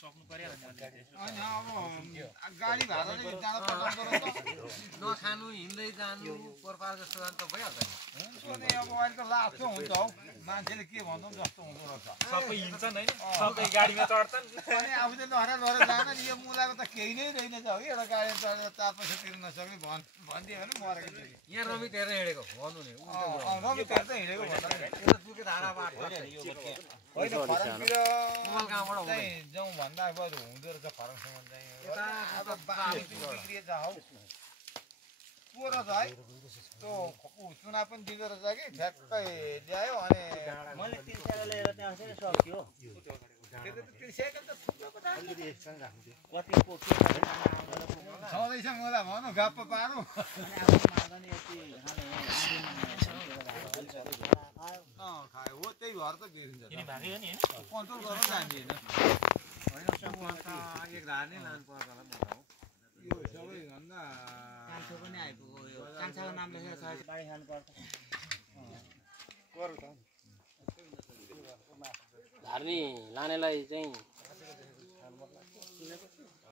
सक्नु पर्यो अनि अब गाडी भाडाले जान पर्छ नखानु हिँड्दै जानु पर्पार जस्तो जानु त भइहाल्छ नि अब अहिले त लास्टो हुन्छ हौ मान्छेले के भन्छौ जस्तो हुँदो रहेछ सबै हिँड्छन् हैन सबै गाडीमा चढ्छन् अनि अब चाहिँ लहरा लहरा जान नि यो मुलाको त केही नै रहेनछ हौ एउटा गाडी चढेर 4 पैसा तिर्न नसक्ने भनिदियो भने मरेको थियो यहाँ रमी तेर्न हिँडेको भन्नु नि रमी तेर त हिँडेको भन्दा यो दुखे धारा बाटो होइन फरमतिर चाहिँ जाउँ भन्दा बरु हुँदो रहेछ फरमसम्म चाहिँ अब बाटो बिग्रिएछ हौ को रहेछ है त्यो चुना पनि दिँदो रहेछ कि ठ्याक्कै ल्यायो अनि मैले 3 साल लिएर त्यहाँ चाहिँ सक्यो कति पोख्यो छँदैछ मलाई भन गप्प पारौँ खायो हो त्यही भएर त बिग्रिन्छ कन्ट्रोल गर्नु जान्दिएन एक धार नै लानु पर्छ होला यो सबैभन्दा कान्छो पनि आइपुग्यो यो कान्छाको नाम लेखेर छ बारी खानु पर्छ धार्नी लानेलाई चाहिँ